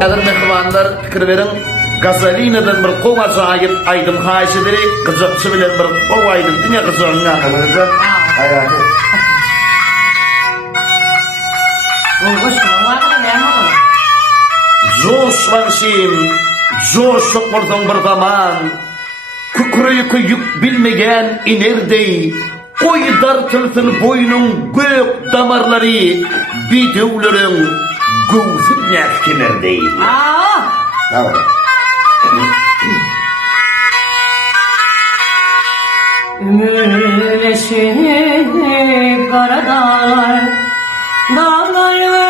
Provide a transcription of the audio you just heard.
Hazır mehmanlar fikir verin. Gasolina'dan bir kova sahip aydım haşidiri. Kızakçı bilen bir kova aydım. Dünya kızağına. Kamerada hayatı. Joş varşim. Joşluk vurdum bir zaman. Kukuruyku yük bilmegen inerdeyi. Koy dartılsın boynun gök damarları. Bidevlerin göğsün nefkinerdeyi. Tamam. Ümürleşip kara dağlar, dağlar